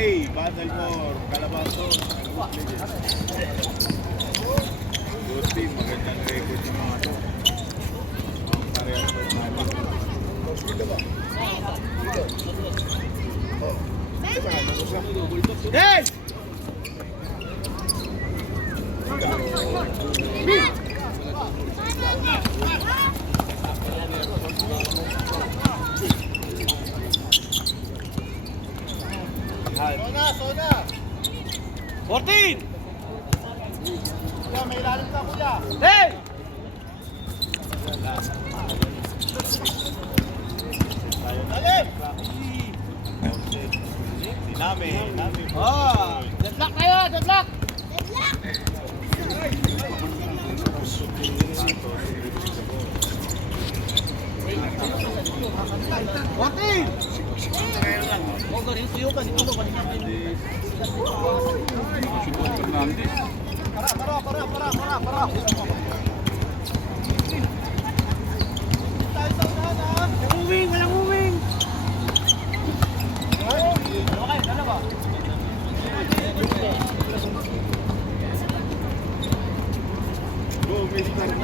Play, Battle for Calabarzon. Good team, magandang record yung mga ito. Ang parehas ko namin. Hey! Sona! 14! Kuya, may ilalim ka, kuya! Hey! Lalim! Sinami. Oh! Deadlock kayo! Deadlock! Deadlock! 14! Oh, galing tuyo ka. Dito mo, balik natin. Para. Tayo sa unahan, ha? Walang moving. Dalawa. Go, Mr. Nane.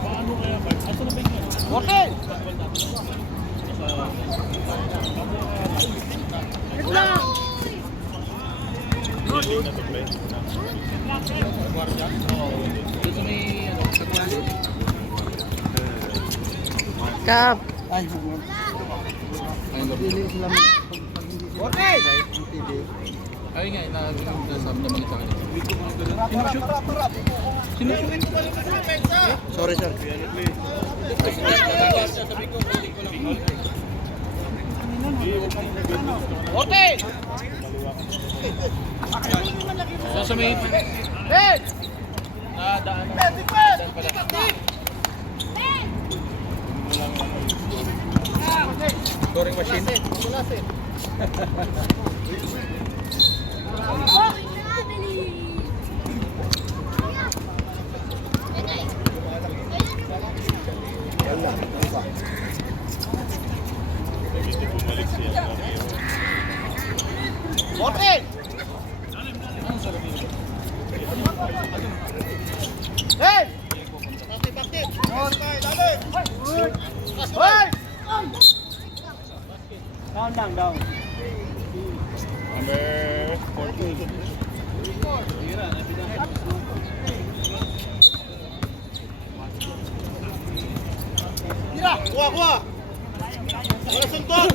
Paano kaya, Bart? Asa na ba yun? Okay! Kap. Okay. Ay nga, nasabi naman ito. Sinushoot? Sorry. Okay. Sa may... Hey! Daan pala. Scoring machine. Okay. Hey! Bakit? Okay, dali. Hoy! Down. Number 14. Tira! Kuha! Para suntok!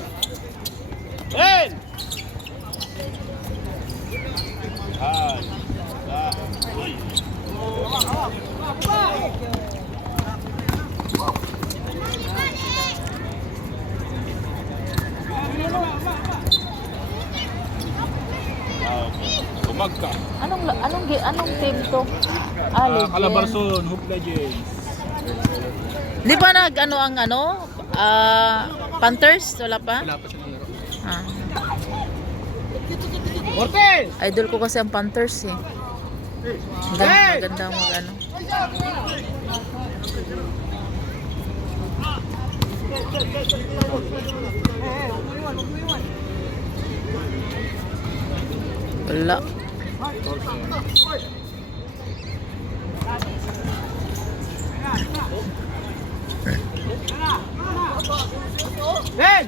Hey! Umagka. Anong team to? Legend. Calabarzon, Hoop Legends. Di ba Panthers? Wala pa? Wala pa silang laro. Ah. Orte! Idol ko kasi ang Panthers eh. Maganda mag Wala. Ben!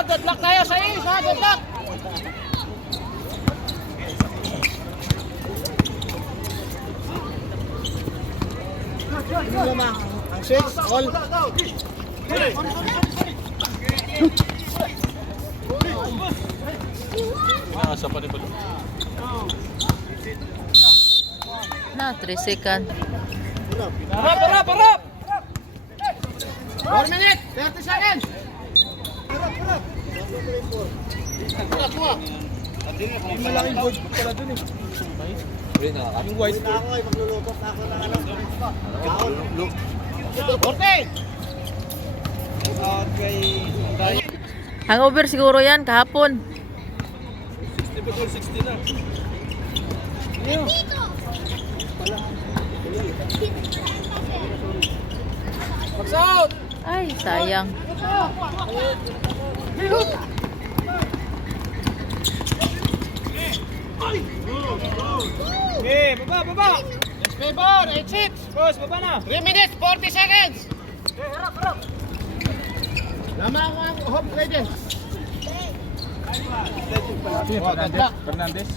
Deadlock tayo sa is, ha? Deadlock! Ang 6, all. Nasa pa rin ba? Na, 3 seconds. Parap! 4 minutes, 30 seconds. Yung malaking board pala dun eh. Yung white board. Ako ay maglulutok na ako ng ano. 14! Okay. Hangover siguro yan kahapon. 60 before 60 na. Ayun. Box out! Ay, sayang. Okay, baba! Let's play ball, 8-6. Boss, baba na. 3 minutes, 40 seconds. Lama ako ang home legend. Fernandez.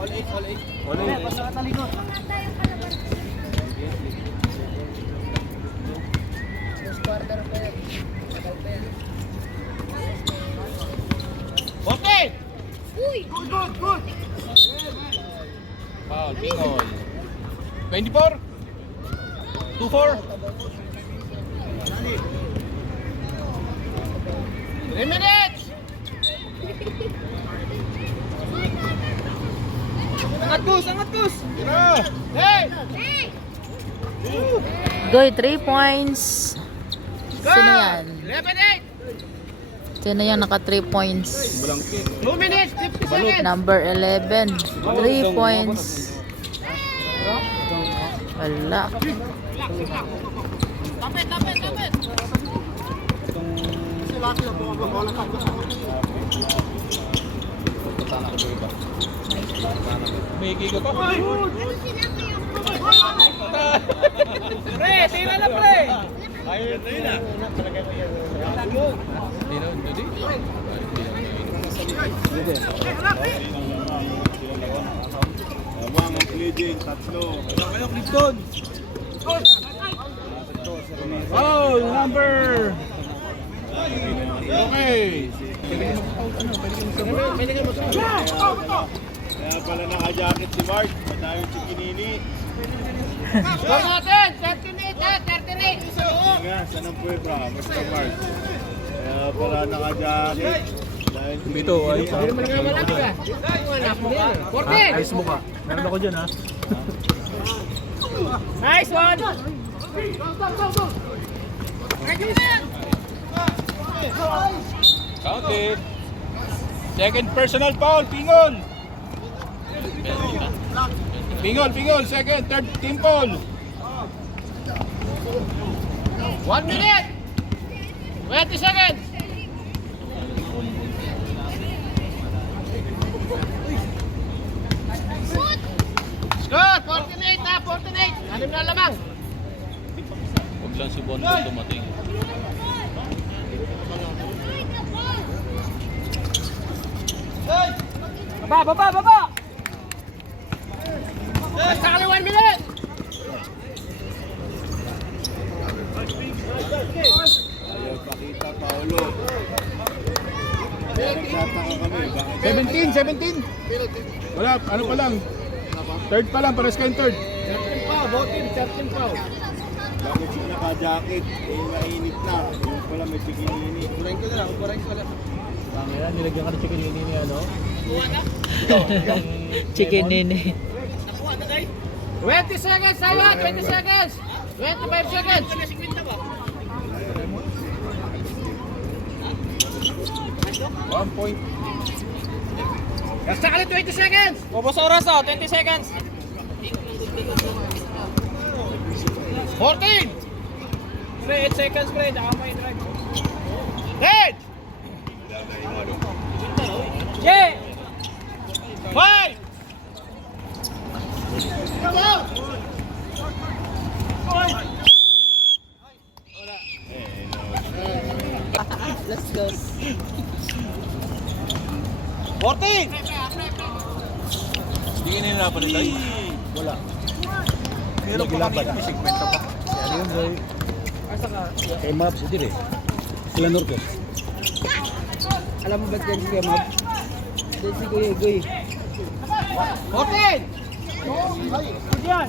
All eight. Basta katalikod. Okay. Foul, Pingol. 24. 2-4. 3 minutes. Angat kus! Hey. Goy, 3 points. Sino yan? 11-8. Sino yung naka 3 points? 2 minutes, 50 seconds. Number 11. 3 points. Wala. Tapit. May ka pa. Pre, tira na pre! Hindi. Mga bleeding, tatlo. Kayo, Clifton! Oh, number. Okay. Kaya pala naka-jacket si Mark, madayong si Kinini. Score natin, 38. Nga, saan ang puwebra? Basta Mark. Kaya pala naka-jacket. Dahil si Ito, ay. Ayos mo ka. Meron ako dyan, ha? Nice one. Counted. Second personal foul, Pingol. Pingol, second, third team foul. 1 minute. 20 seconds. Score, 48 na, 48. Anim na lamang. Huwag lang si Bonbon dumating. Baba! Basta kami 1 minute. ayaw pakita, Paolo. Kaya nagtataka kami, bakit 17. Wala, ano pa lang. Third pa lang, pares kayong third. 13 foul, voting, 13 foul. bakit siya naka-jacket? Eh, mainit na. Yung pala may si Kinini. Kumain ko na. Tama yan, nilagyan ka ng chicken ni ano. Chicken nini. 20 seconds, Sawa, 20 seconds. 25 seconds. 1 point. Basta kami 20 seconds. Ubos oras 20 seconds. 14. Pre, 8 seconds pre, tsaka mo i-drive. 10. Yeah! 5. Let's go. 40! Hindi ka nila napalitan. Wala. Meron pa kami. May segmento pa. Ano yun, boy? Asa ka? Kay Maps, hindi rin. Sila Norcos. Alam mo ba't ganyan siya, Mab? Dahil si Guy. 14. Yan!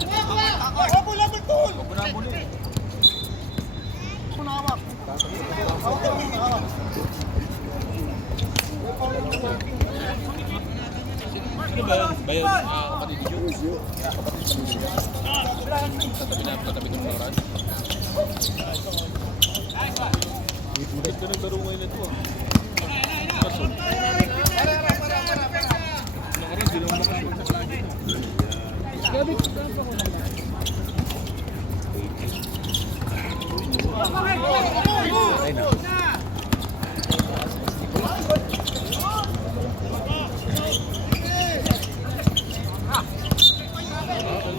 Ano ba yan? Ba yan? Kapatid niyo? Tatabi ng oras. Maganda ng laro ngayon na ito ah. Kaso. Lakarin, di naman makasipagsasahan dito. Gabi, saan pa ko naman? Ay na.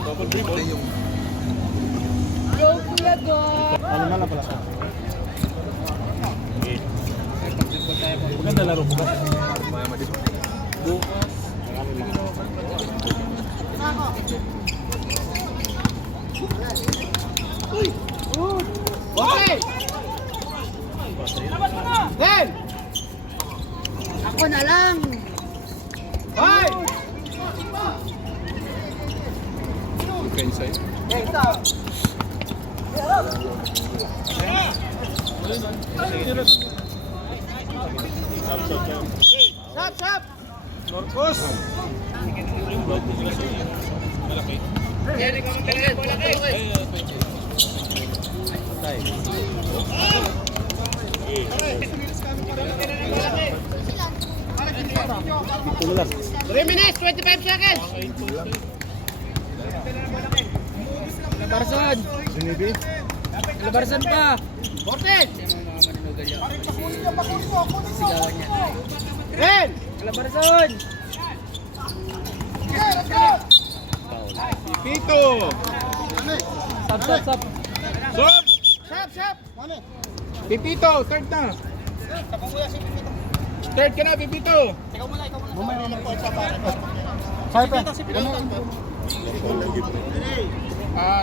Double dribble. Go, Kuya, go! Ano na lang pala sa? Maganda laro mo ba? Bukas. Okay! Then! Ako na lang! Hoy! Okay, inside. Shop, shop! Norcos. Malaki. Ito lang. 3 minutes, 25 seconds! Labarsan! Labarsan pa! 14! Sigawan niya. 10! Labarsan! Pipito. Stop, stop, stop! Stop. Shop, shop! Pipito, third na. Third ka na, Pipito.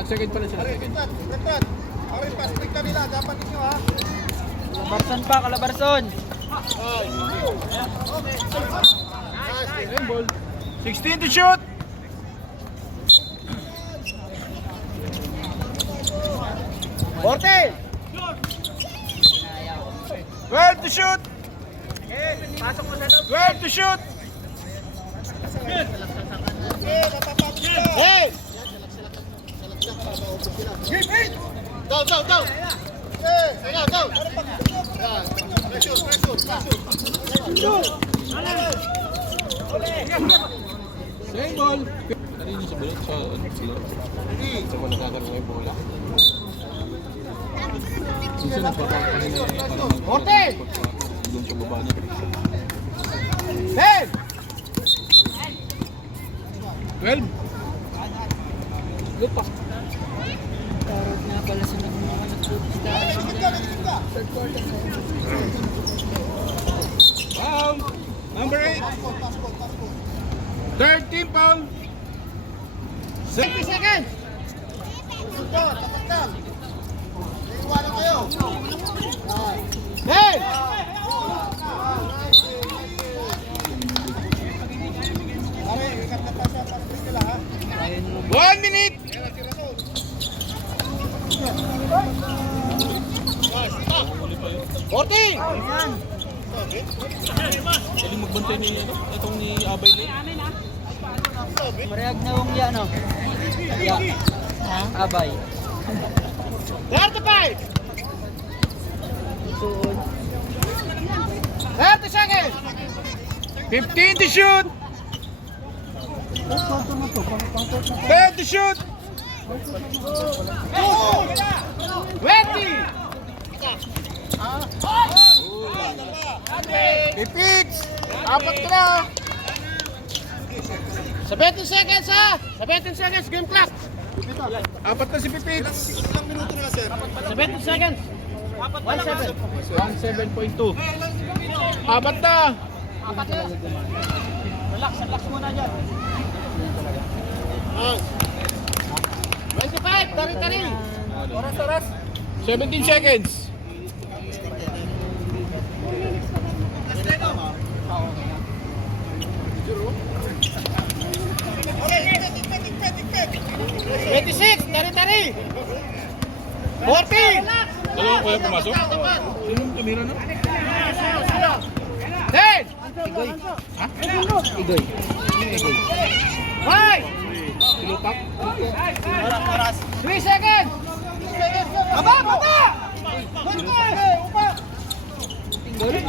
Second pala siya. Second. Labarsan pa, kalabarsan! 16 to shoot. Forte! 12 to shoot. 12 to shoot. Hey! Down, down, down! Hey, down, down! Pressure, pressure, Same ball. Kanina sa bulot sa sila. Sa wala kakaroon ng bola. Minsan nagpapakain na parang Forte! doon sa baba niya. Hey! 12. Lupa! Tarot nga pala sa mga third quarter. Foul. Number 8. 13 foul. 60 seconds! Hey! 1 minute. Forty! Galing magbantay ni itong ni Abay Lane. Marehag na yung yan, no? Ya. Abay. 35! 30 seconds! 15 to shoot. 10 to shoot. 20! Pipits. Apat ka na. 17 seconds ha! 17 seconds, game clock! Apat na si Pipits. 17 seconds! 17. 17.2. Apat na. Relax, relax muna dyan. 25, tari-tari! Oras, oras! 17 seconds. Twenty-six, tari-tari! 40! Dalawang kuya pumasok. Sino yung tumira na? 10! Igoy. Ha? Igoy. Igoy. 5! Silupak. 3 seconds! Aba, baba! Baba! Ay,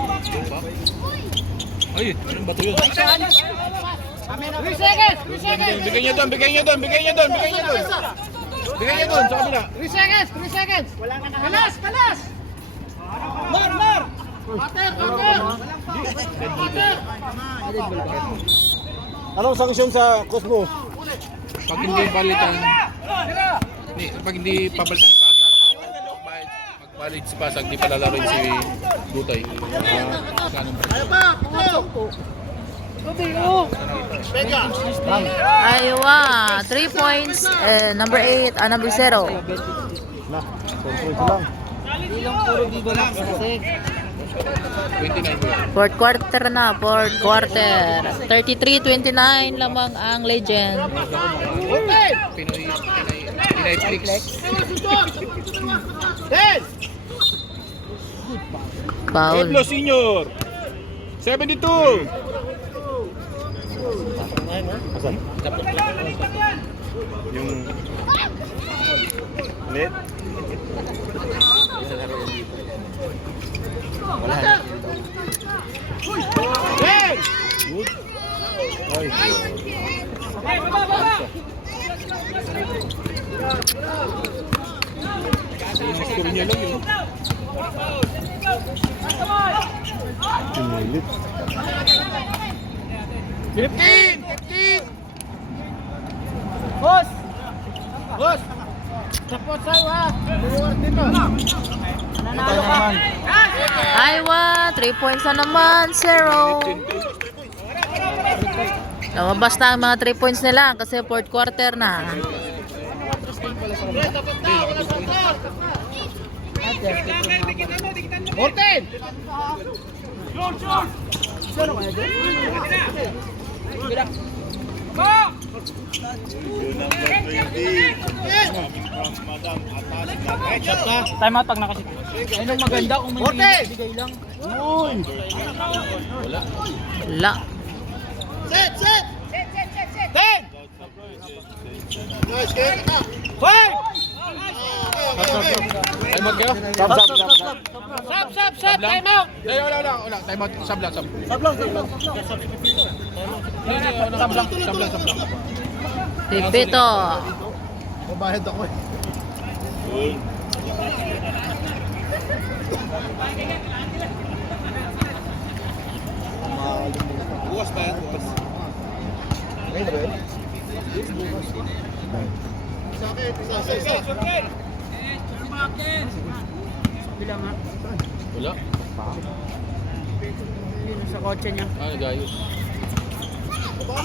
anong bato yun? 3 seconds! 3 seconds! Bigay niyo doon, bigay niyo doon, bigay niyo doon, bigay niyo doon. Bigay niyo doon, sa kabila. 3 seconds! 3 seconds! Wala na kalas! Kalas! Mar! Pater! Pater! Anong sanksyon sa Cosmo? Pag hindi balitan, pag hindi pabalitan si Pasag, magbalit si Pasag, di palalaroin si Gutay. Ganun pa. Aywa, 3 points. Number 8, number 0. Na, control ko lang. 29 ko yan. Fourth quarter na, fourth quarter. 33-29 lamang ang Legend. Pinoy Flix. 10! Foul. Edlo Senior. 72. Asan? Yung ulit. Hey! Ay, Score niya lang yun. pinilit. 15! Boss! Boss! Support sa'yo ha! Reward dito! Nanalo ka! Aywa, 3 points na naman, 0. Lumabas na ang mga 3 points nila kasi fourth quarter na. 14! Time out pag nakasik. Ayun ang maganda kung may 14! bigay lang. La. Set! Set! 10! Five! Time out kayo? Stop! Time out! Ay, wala. Time out. Sab lang. Pipito. Babayad ako eh. Bukas pa yan. Wala. Yun sa kotse niya. Nagayos. Go!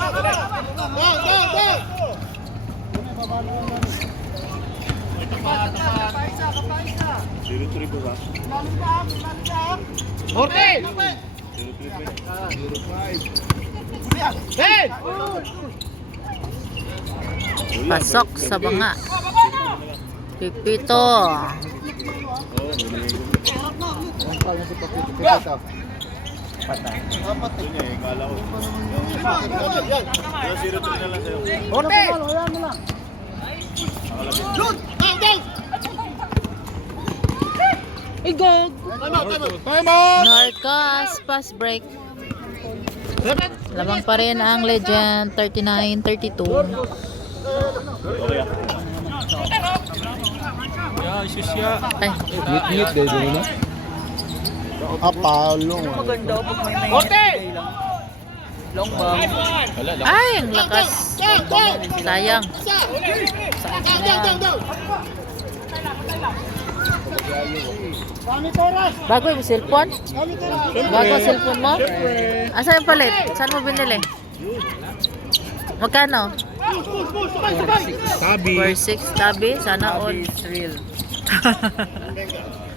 0-3 po ba? 14! 10! Pasok sa banga. Pipito. Yun eh, kala ko. 0-3 na lang sa'yo. 14! Shoot! Down! Igog! Time out! Norcas, pass break. Lamang pa rin ang Legend, 39-32. Okay ah. Yeah, isusya. Ay, Ngit-ngit dahil doon na. Apalo. Maganda pag may 14! long ball. Wala lang. ay, ang lakas. Sayang. Down! Bago yung cellphone? Bago ang cellphone mo? Asa yung palit? Saan mo binili? Magkano? Sabi. 4-6 tabi? Sana all. Thrill.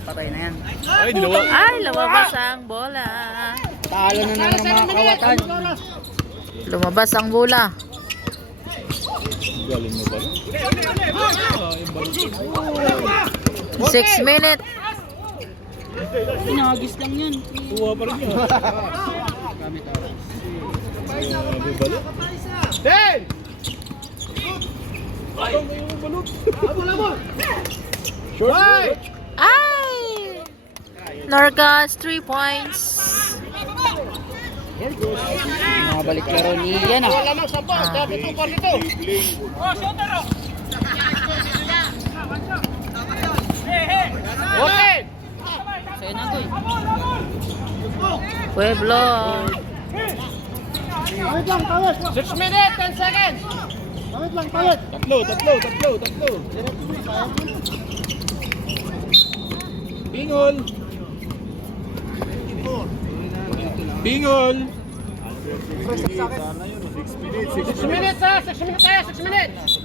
Patay na yan. Ay, dalawa. Ay, lumabas ang bola. Talo na naman ang mga kawatan. Lumabas ang bola. Galing mo ba? 6 minutes. Pinagis lang yan. Tuwa pa rin yun. Gamit ako. Balo. 10! Short! Ay! Norcas, 3 points. Mga balik laro ni yan ah. Wala mang sampo, 32-42. Okay. Sa'yo na to eh. Pueblo. 6 minutes, 10 seconds. Tatlo. Pingol. Pingol. 6 minutes ha, 6 minutes tayo, 6 minutes.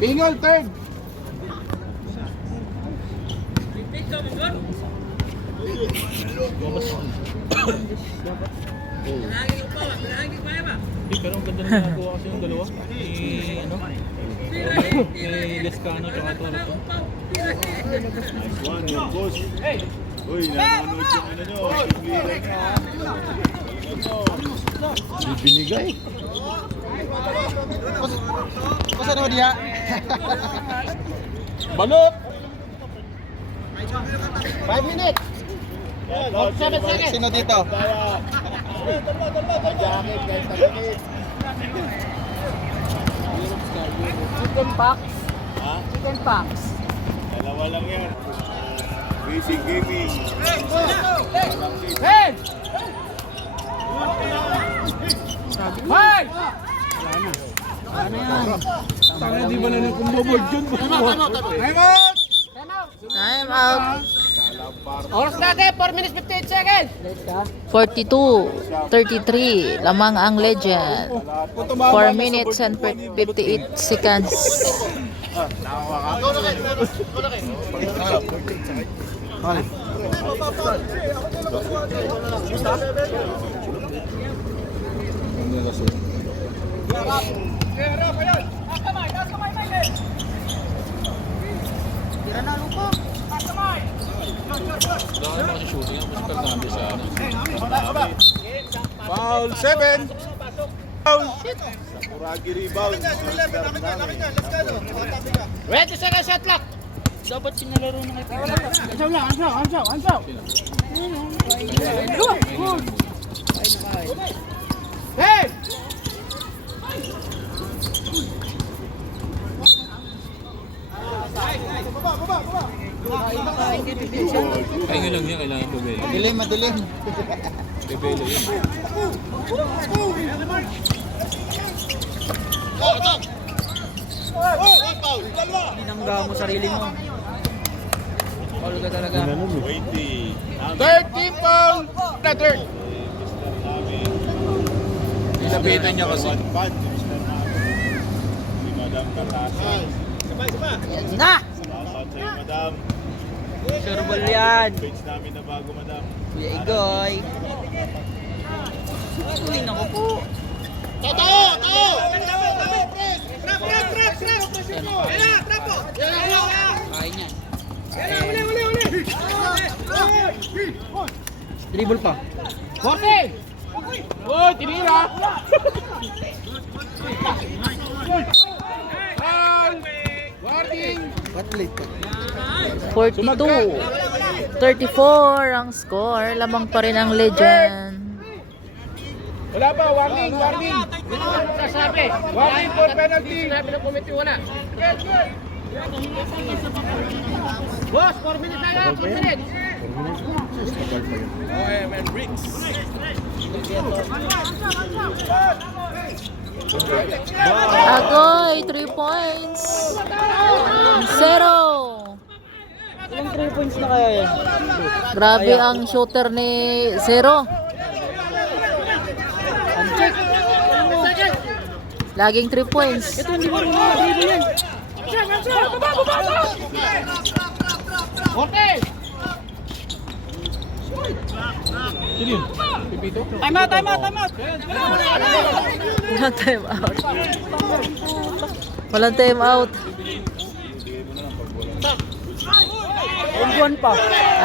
Pingol, third. Pero ang ganda na nagawa kasi yung dalawa. Lescano tsaka Torato. Nice one, your boss. Uy, nanonood yung ano nyo. Yung leader nyo. Binigay. Basta naman diya. Balot. 5 minutes. 7 seconds. Sino dito? Jacket, guys, jacket. Chicken box. Ha? Chicken box. Dalawa lang yan. Racing Gaming. Hey! 5! Tanga, di ba na nang kumboboard yun? Time out. Oras natin, 4 minutes 58 seconds. 42-33. Lamang ang Legend. 4 minutes and 58 seconds. Dahil mga shooting, mas Fernando sa ano. Foul, 7. Foul. Kuragi rebound. 20 seconds shot clock. Dapat pinalaro na kayo. Ansaw. Hey! Pahinga lang niya, kailangan bebelo. Madilim. Bebelo yun. Tinangga mo sarili mo. All ka talaga. 20. 13 foul. Na third. Nilapitan niya kasi. One punch. Si Madam Katasa. Na! Salamat sa iyo, Madam. Surbol yan. Page namin na bago, Madam. Kuya Igoy. Uling ako po. Kain yan. Dribble pa. 40! Oh, tinira. Foul. Warning. 42-34 ang score. Lamang pa rin ang Legend. Wala pa, warning. Sasabi. Warning for penalty. Sinabi ng committee wala. Boss, 4 minutes na lang. 4 minutes. Agoy, 3 points. 0. Ilang 3 points na kaya yan? Grabe ang shooter ni Zero. Laging 3 points. Ito, hindi mo rin mga dribble yan. Okay! Sino yun? Pipito? Time out! Walang time out. Walang time out. Buwan pa.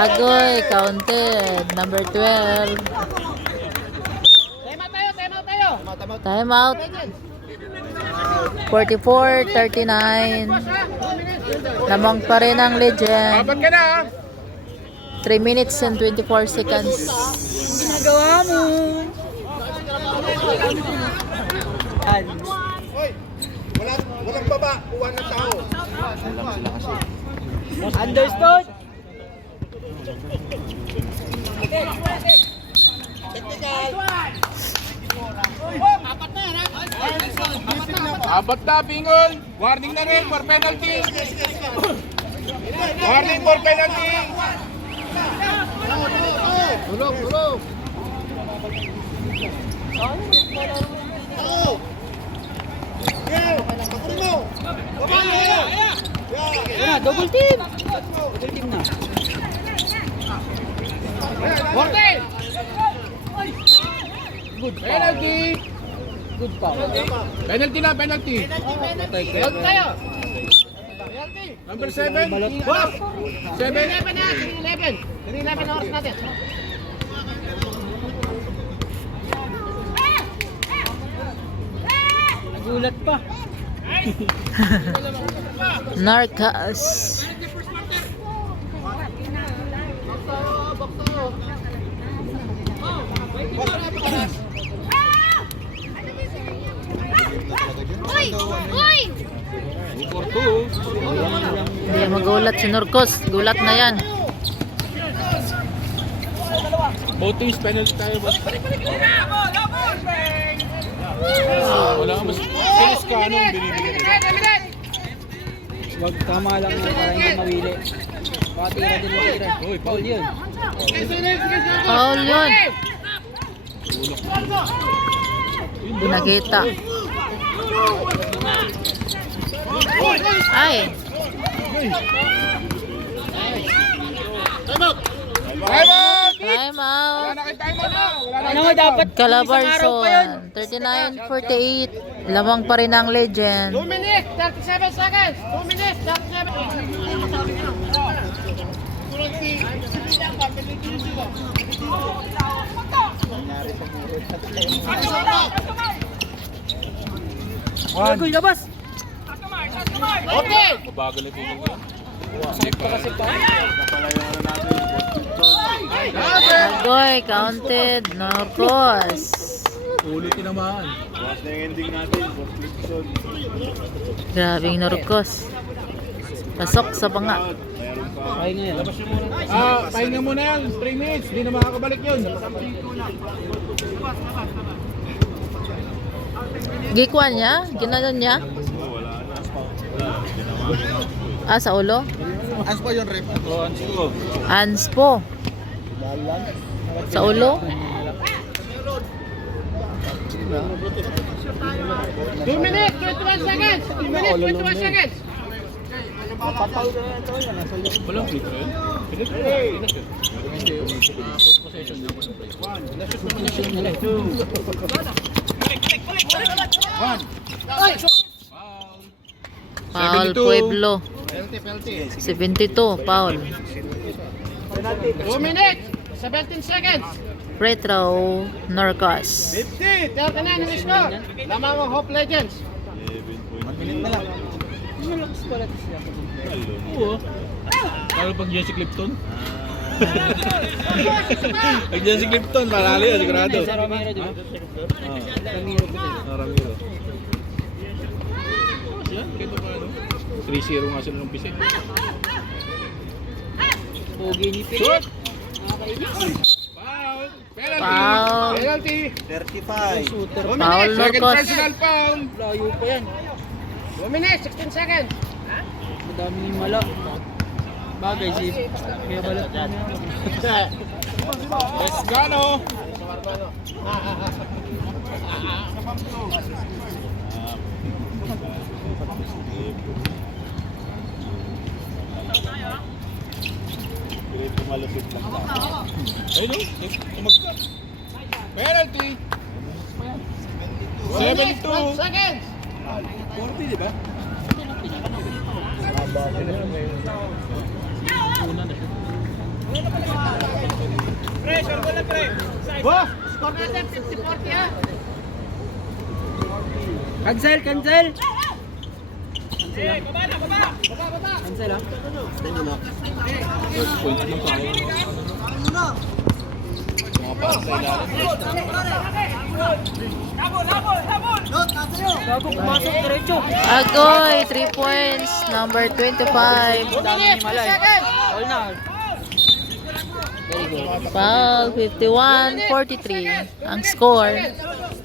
Agoy, counted. Number 12. Time out tayo! Time out. 44-39. Lamang pa rin ang Legend. Apat ka na. 3 minutes and 24 seconds. Ginagawa mo. Hoy! Walang baba. Kuha ng tao. Understood? Apat na, Pingol. Warning na rin for penalty. Warning for penalty. Tulog! Pakunin mo! Baba na! Yan, double team. Double team na. Wortel! Good penalty. Good pa. Penalty na, penalty. Out tayo. Number 7. Boss! 7. 11 na, 11. 11 oras natin. Nagulat pa. Narcos. Uy! Uy! Hindi magulat si Narcos. Gulat na yan. Both teams penalty tayo, boss. Wala nga, mas feels ka, ano, binibigyan. Wag tama lang na para hindi mawili. Baka tira din mo tira. Uy, Foul yun. Foul yun. Nakita. Ay. Time out! Time Wala out. na kayo time out na. Wala na Ano mo dapat? Calabarzon. 39-48. Lamang pa rin ang legend. 2 minutes, 37 seconds. 2 minutes, 37. One. Labas. Okay. Mabagal na feeling ko. Hindi pa. Agoy, counted. Narcos. Ulo tinamaan. Bukas na yung ending natin. Position. Grabing Narcos. Pasok sa banga. Meron pa. Ay ngayon. Pahinga mo na yan. 3 minutes. Hindi na makakabalik yun. Gikuan niya? Ginanon niya? Ah, sa ulo? Anspo. Sa ulo? 2 minutes, 21 seconds. 2 minutes, 21 seconds. Walang free throw yun? Hindi. Possession na. Paul Pueblo. 72, Paul. 2 minutes, 17 seconds. Free throw, Narcos. 39 ang score. Lamang ang Hope Legends. 11 point. Oo. Lalo pag Jesse Clifton. Pag Jesse Clifton, marali yun, sigurado. Sa Ramiro, di ba? Ramiro. Yan, kito pa ano. 3-0 nga sila nung pisi. Pogi ni Pete. Shoot! Nakakainis. Foul! Penalty! Foul. Penalty! 35. Shooter. Foul, Second Narcos. personal foul! Layo pa yan. 2 minutes, 16 seconds. Madami yung mala. Bagay si Kaya balat niya. Escano! Diretso malusot lang tayo. Ayun o, tumagkat. Penalty! 12 seconds. 40, di ba? Boss, score natin 50-40 ha. Cancel, cancel. Baba na, baba. First point lang tayo. Mga para sa ilalim. Agoy, 3 points. Number 25. Foul, 51-43. Ang score.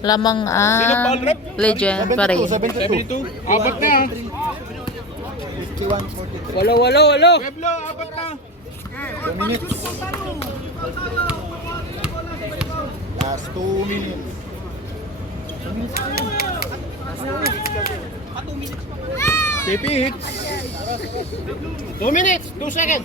Lamang ang Legend pa rin. 72. Apat na. 51-43. Walo. Pueblo, apat na. 2 minutes. Last 2 minutes. Pipi hits. 2 minutes, 2 seconds.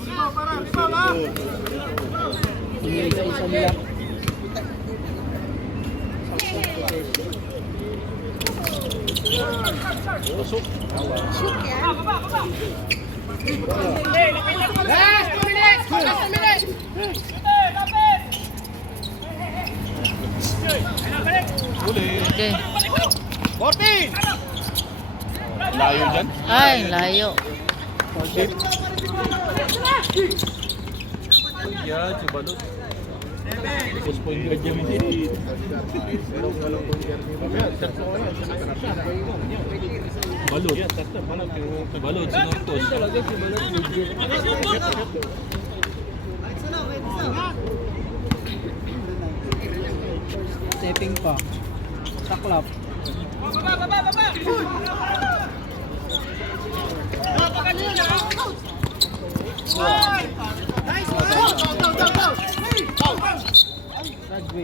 Last 2 minutes, last 2 minutes. Okay. 14. Layo dyan. Ay, layo. Yan, si Balot. First point ka dyan. Balot. Balot, sinuntos. Setting pa. Taklap.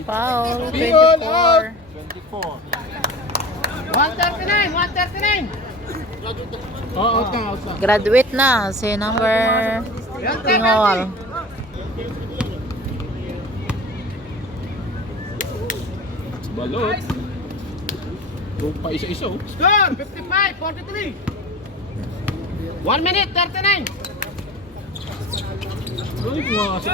Foul, 24. 139, 139. Out na. Graduate na si number Tingol. Balot. Yung pa isa-isa oh. Score 55-43. 1 minute 39. Ay, pumasok.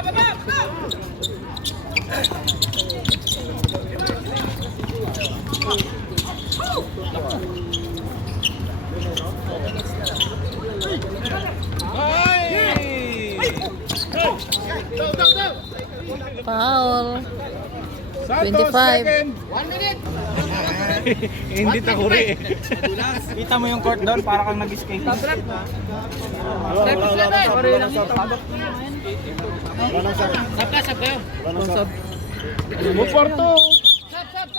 Foul. Santos, 25. second. 1 minute. Hindi takuri eh. Kita mo yung court doon, para kang nag-skate. Tabrak. Pare lang ito. Sab kayo. Buporto. Sab.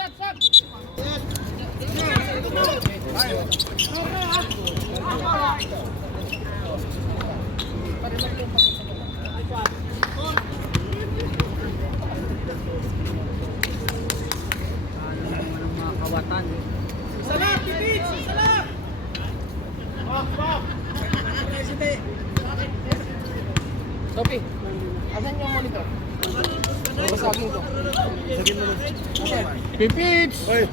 Kawatan. Sophie, asan yung monitor? Basagin ko. Pipits. Hoy,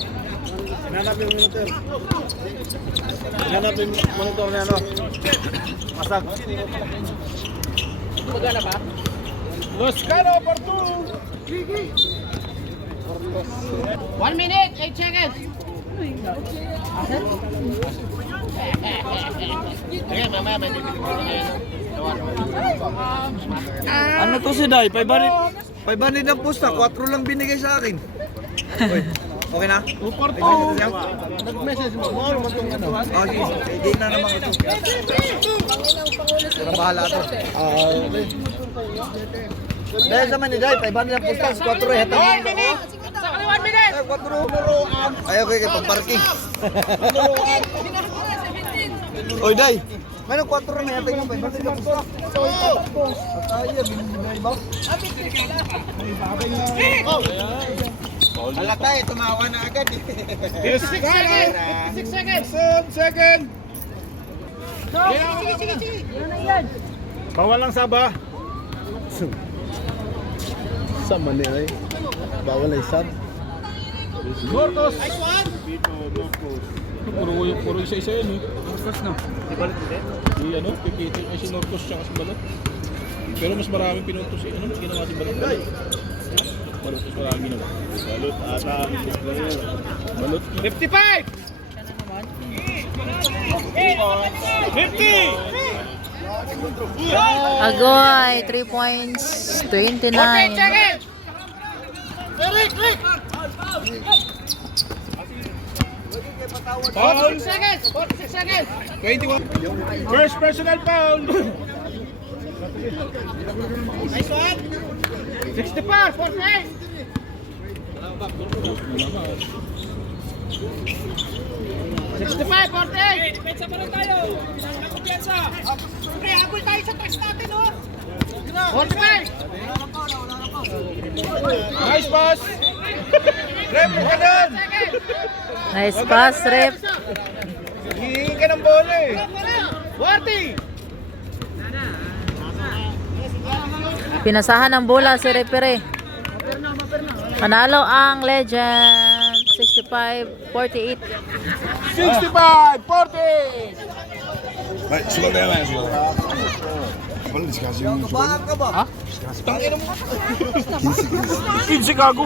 hinanap yung monitor. Hinanap yung monitor na ano. Masag. Magana ba? Los Cano, Porto. 1 minute, 8 seconds. Ano to si Day? 500 ang pusta, 4 lang binigay sa akin. Okay na? Porto. Nag-message mo. Mo mo tong ano. Okay, hindi na naman ito. Pero bahala to. Dahil sa Manila, 500 ang pusta, 4 eh. 1 minute. Sakali 1 minute. 4. Ay, okay, pang parking. Oy, Day. May 4 na yata yung 500 ang pusta. Tayo, binibigay ba? Wala tayo, tumawa na agad eh. 6 seconds. 6 seconds. Second. Bawal lang saba. Sa Manila eh. Bawal ay sab. Norcos. Nice one. Puro isa-isa yun eh. Norcos na. Di ano, pipitin ay si Norcos siya kasi Balot. Pero mas maraming pinuntos eh. Ano mas ginawa si Balot? Balot mas maraming ginawa. Balot ata. Balot. 55. 50. Agoy, 3 points, 29. Seconds. Rick. 46 seconds. 46 seconds. 21. First personal foul. Nice one. 65, 48. 65, 48. Depensa pa rin tayo. Kumpiyansa. Pre, habol tayo sa tax natin, oh. 45. Nice pass. Rep, ka doon. Nice pass, rep. Hihingi ka ng bola eh. 40. Pinasahan ng bola si referee. Panalo ang Legend, 65-48. 65-40. Kabahan ka ba? Tangina mo. 15 gago.